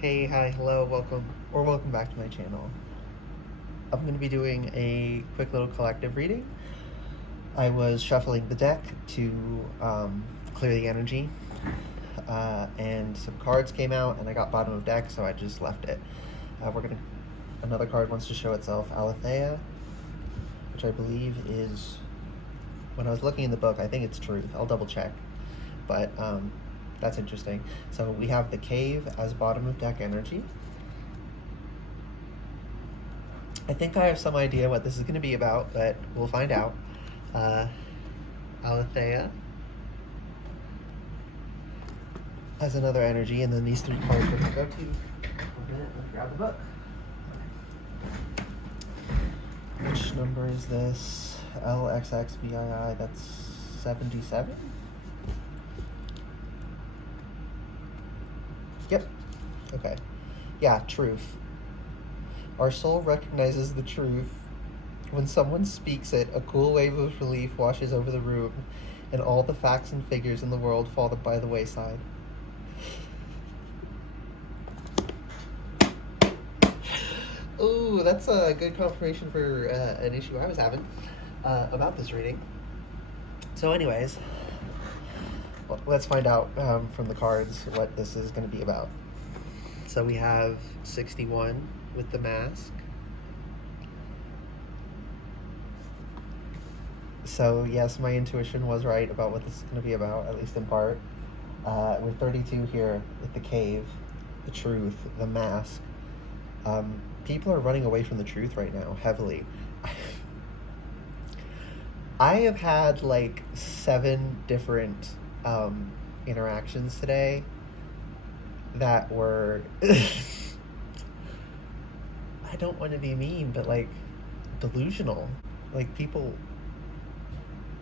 Hey, hi, hello, welcome back to my channel. I'm going to be doing a quick little collective reading. I was shuffling the deck to clear the energy, and some cards came out, and I got bottom of deck, so I just left it. Another card wants to show itself, Alethea, which I believe is, when I was looking in the book, I think it's truth. I'll double check, but that's interesting. So we have the cave as bottom of deck energy. I think I have some idea what this is going to be about, but we'll find out. Alethea as another energy, and then these three cards we're going to go to. Let's grab the book. Which number is this? LXXVII, that's 77? Yep. Okay. Yeah, truth. Our soul recognizes the truth. When someone speaks it, a cool wave of relief washes over the room, and all the facts and figures in the world fall by the wayside. Ooh, that's a good confirmation for an issue I was having about this reading. So anyways, let's find out from the cards what this is going to be about. So we have 61 with the mask. So yes, my intuition was right about what this is going to be about, at least in part. With 32 here with the cave, the truth, the mask. People are running away from the truth right now, heavily. I have had like 7 different interactions today that were I don't want to be mean, but like delusional. Like people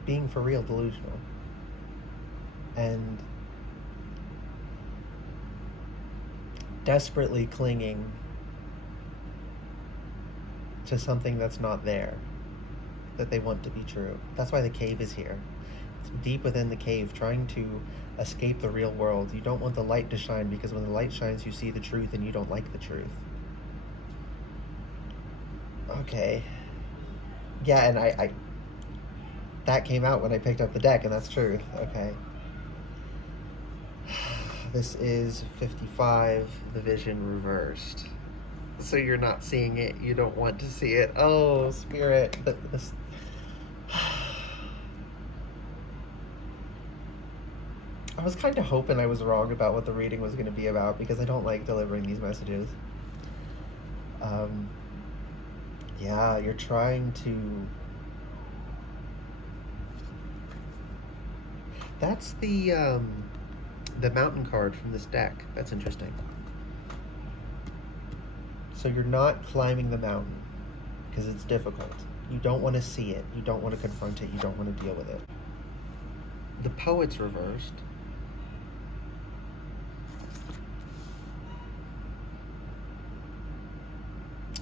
being for real delusional. And desperately clinging to something that's not there, that they want to be true. That's why the cave is here. It's deep within the cave, trying to escape the real world. You don't want the light to shine, because when the light shines, you see the truth, and you don't like the truth. Okay. Yeah, and I that came out when I picked up the deck, and that's truth. Okay. This is 55, the vision reversed. So you're not seeing it, you don't want to see it. Oh, Spirit. This I was kind of hoping I was wrong about what the reading was going to be about, because I don't like delivering these messages. Yeah, you're trying to... That's the mountain card from this deck. That's interesting. So you're not climbing the mountain, because it's difficult. You don't want to see it. You don't want to confront it. You don't want to deal with it. The poet's reversed.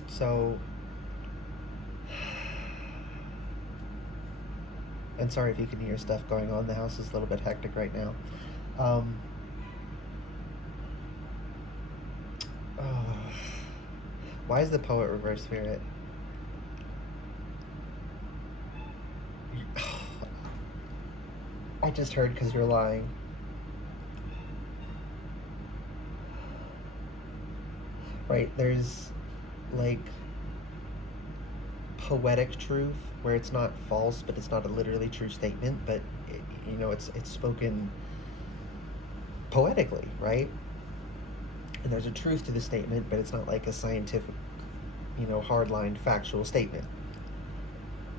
So, and sorry if you can hear stuff going on. The house is a little bit hectic right now. Why is the poet reversed, Spirit? I just heard because you're lying. Right, there's like poetic truth where it's not false, but it's not a literally true statement, but it's spoken poetically, right? And there's a truth to the statement, but it's not like a scientific, hard-lined factual statement.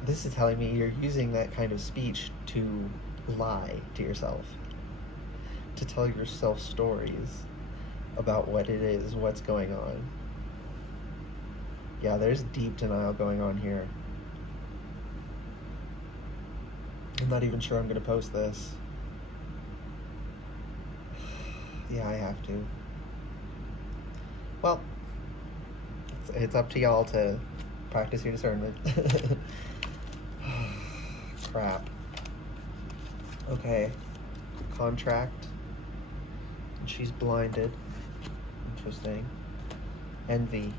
This is telling me you're using that kind of speech to lie to yourself, to tell yourself stories about what it is, what's going on. Yeah, there's deep denial going on here. I'm not even sure I'm going to post this. Yeah, I have to. Well, it's up to y'all to practice your discernment. Crap. Okay. Contract. And she's blinded. interesting. Envy.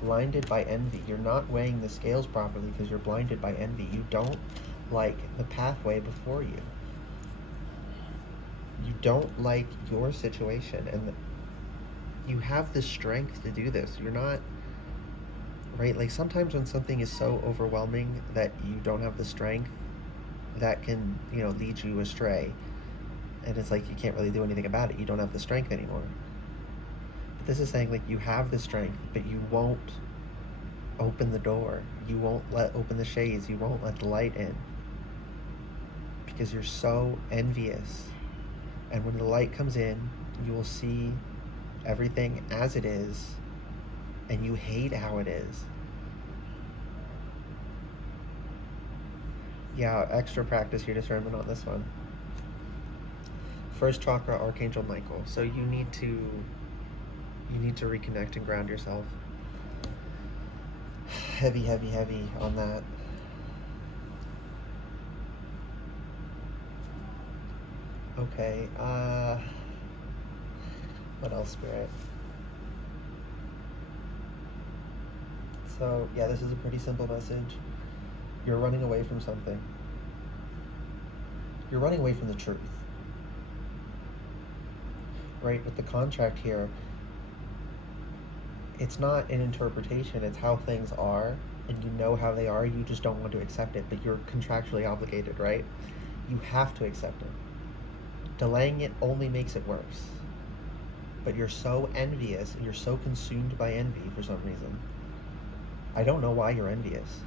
Blinded by envy. You're not weighing the scales properly because you're blinded by envy. You don't like the pathway before you. You don't like your situation, and you have the strength to do this. You're not, right? Like sometimes when something is so overwhelming that you don't have the strength, that can, lead you astray. And it's like you can't really do anything about it. You don't have the strength anymore. But this is saying like you have the strength, but you won't open the door. You won't open the shades. You won't let the light in. Because you're so envious. And when the light comes in, you will see everything as it is, and you hate how it is. Yeah, extra practice your discernment on this one. First chakra, Archangel Michael. So you need to reconnect and ground yourself. Heavy, heavy, heavy on that. Okay, what else, Spirit? So, yeah, this is a pretty simple message. You're running away from something. You're running away from the truth. Right? With the contract here, it's not an interpretation, it's how things are, and you know how they are, you just don't want to accept it, but you're contractually obligated, right? You have to accept it. Delaying it only makes it worse. But you're so envious, and you're so consumed by envy for some reason. I don't know why you're envious.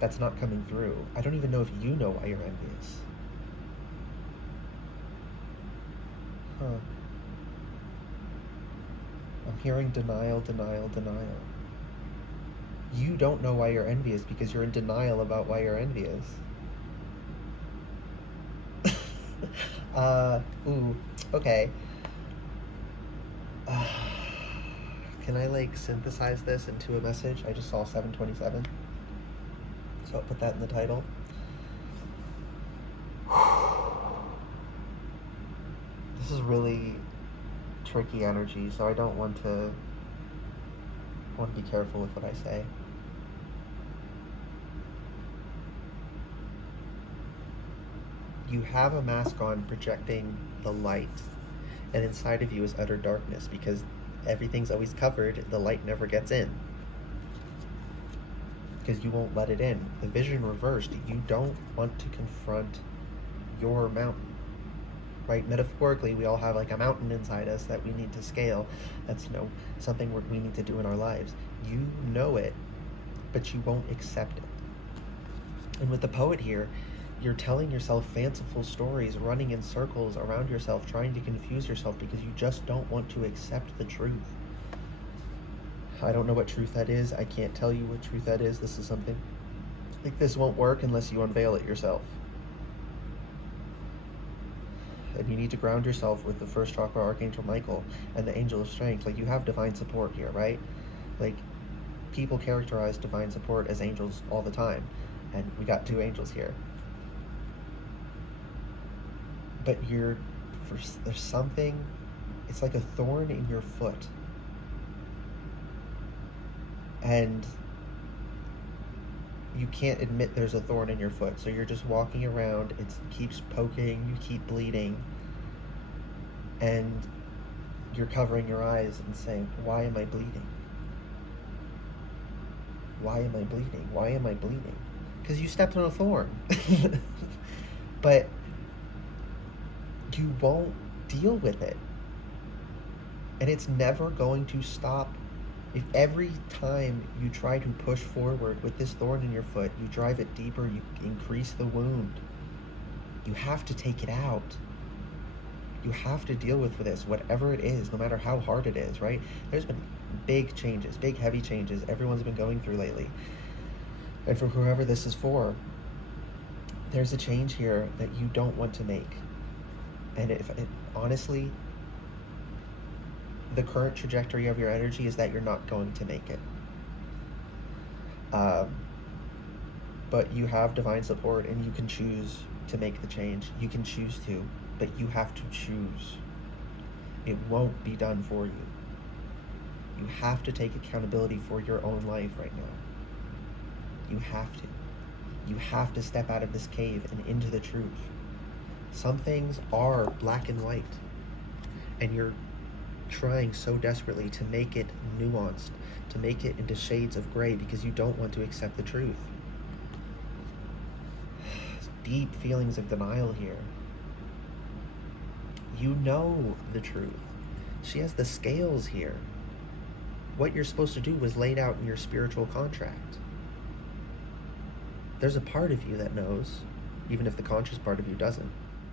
That's not coming through. I don't even know if you know why you're envious. Huh. I'm hearing denial, denial, denial. You don't know why you're envious because you're in denial about why you're envious. Okay. Can I synthesize this into a message? I just saw 727. So I'll put that in the title. This is really tricky energy, so I don't want to be careful with what I say. You have a mask on projecting the light, and inside of you is utter darkness because everything's always covered, the light never gets in. Because you won't let it in. The vision reversed, you don't want to confront your mountain. Right? Metaphorically, we all have a mountain inside us that we need to scale. That's something we need to do in our lives. You know it, but you won't accept it. And with the poet here, you're telling yourself fanciful stories, running in circles around yourself, trying to confuse yourself because you just don't want to accept the truth. I don't know what truth that is. I can't tell you what truth that is. This is something this won't work unless you unveil it yourself. And you need to ground yourself with the first chakra, Archangel Michael, and the Angel of Strength. You have divine support here, right? People characterize divine support as angels all the time, and we got two angels here. But there's something, it's like a thorn in your foot. And you can't admit there's a thorn in your foot, so you're just walking around, it keeps poking, you keep bleeding, and you're covering your eyes and saying, why am I bleeding? Why am I bleeding? Why am I bleeding? Because you stepped on a thorn. But you won't deal with it. And it's never going to stop. If every time you try to push forward with this thorn in your foot, you drive it deeper, you increase the wound. You have to take it out. You have to deal with this, whatever it is, no matter how hard it is, right? There's been big changes, big heavy changes everyone's been going through lately. And for whoever this is for, there's a change here that you don't want to make. And honestly, the current trajectory of your energy is that you're not going to make it. But you have divine support and you can choose to make the change. You can choose to, but you have to choose. It won't be done for you. You have to take accountability for your own life right now. You have to. You have to step out of this cave and into the truth. Some things are black and white, and you're trying so desperately to make it nuanced, to make it into shades of gray because you don't want to accept the truth. Deep feelings of denial here. You know the truth. She has the scales here. What you're supposed to do was laid out in your spiritual contract. There's a part of you that knows, even if the conscious part of you doesn't.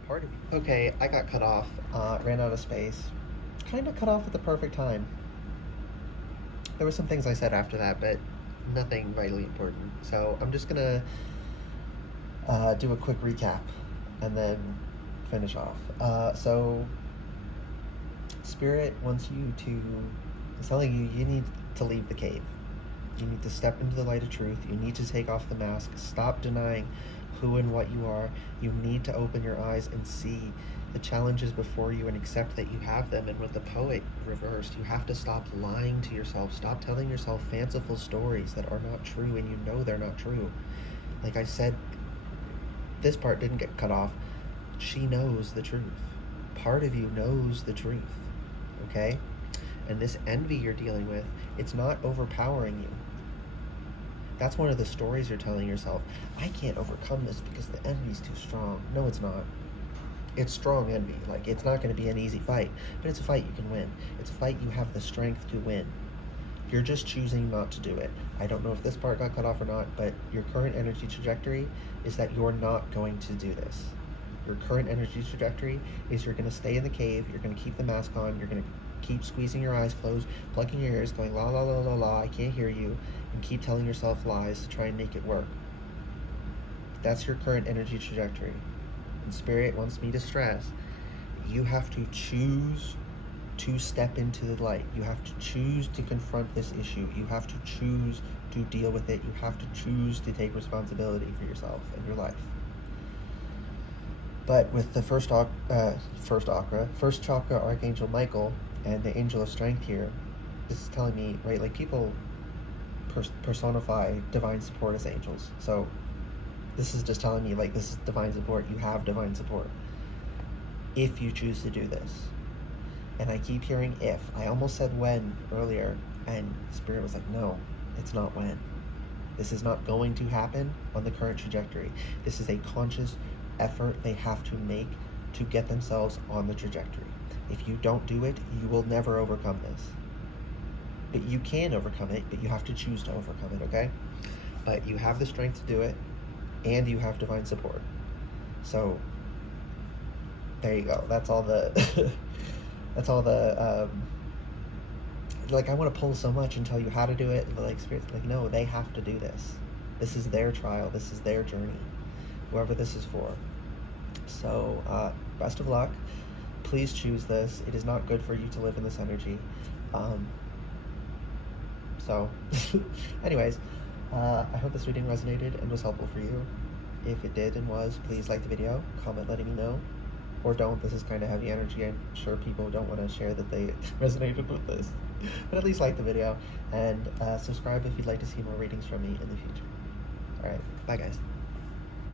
Part of you. Okay, I got cut off, ran out of space. Kind of cut off at the perfect time. There were some things I said after that, but nothing vitally important. So I'm just gonna do a quick recap and then finish off. So Spirit wants you to, it's telling you need to leave the cave. You need to step into the light of truth. You need to take off the mask. Stop denying who and what you are. You need to open your eyes and see the challenges before you and accept that you have them. And with the poet reversed, you have to stop lying to yourself. Stop telling yourself fanciful stories that are not true, and you know they're not true. Like I said, this part didn't get cut off. She knows the truth. Part of you knows the truth, okay? And this envy you're dealing with, it's not overpowering you. That's one of the stories you're telling yourself. I can't overcome this because the envy's too strong. No, it's not. It's strong envy. Like, it's not going to be an easy fight, but it's a fight you can win. It's a fight you have the strength to win. You're just choosing not to do it. I don't know if this part got cut off or not, but your current energy trajectory is that you're not going to do this. Your current energy trajectory is you're going to stay in the cave, you're going to keep the mask on, you're going to keep squeezing your eyes closed, plugging your ears, going la la la la la, I can't hear you, and keep telling yourself lies to try and make it work. That's your current energy trajectory. And Spirit wants me to stress, you have to choose to step into the light. You have to choose to confront this issue. You have to choose to deal with it. You have to choose to take responsibility for yourself and your life. But with the first chakra, Archangel Michael, and the Angel of Strength here, this is telling me, right, like people personify divine support as angels. So this is just telling me, like, this is divine support. You have divine support if you choose to do this. And I keep hearing if. I almost said when earlier, and Spirit was like, no, it's not when. This is not going to happen on the current trajectory. This is a conscious effort they have to make to get themselves on the trajectory. If you don't do it, you will never overcome this. But you can overcome it, but you have to choose to overcome it, okay? But you have the strength to do it, and you have divine support. So there you go. That's all the that's all the like, I want to pull so much and tell you how to do it, but like Spirit's like, no, they have to do this. This is their trial, this is their journey, whoever this is for. So best of luck. Please choose this. It is not good for you to live in this energy. So anyways, I hope this reading resonated and was helpful for you. If it did and was, please like the video, comment letting me know, or don't. This is kind of heavy energy. I'm sure people don't want to share that they resonated with this, but at least like the video, and subscribe if you'd like to see more readings from me in the future. All right, bye guys.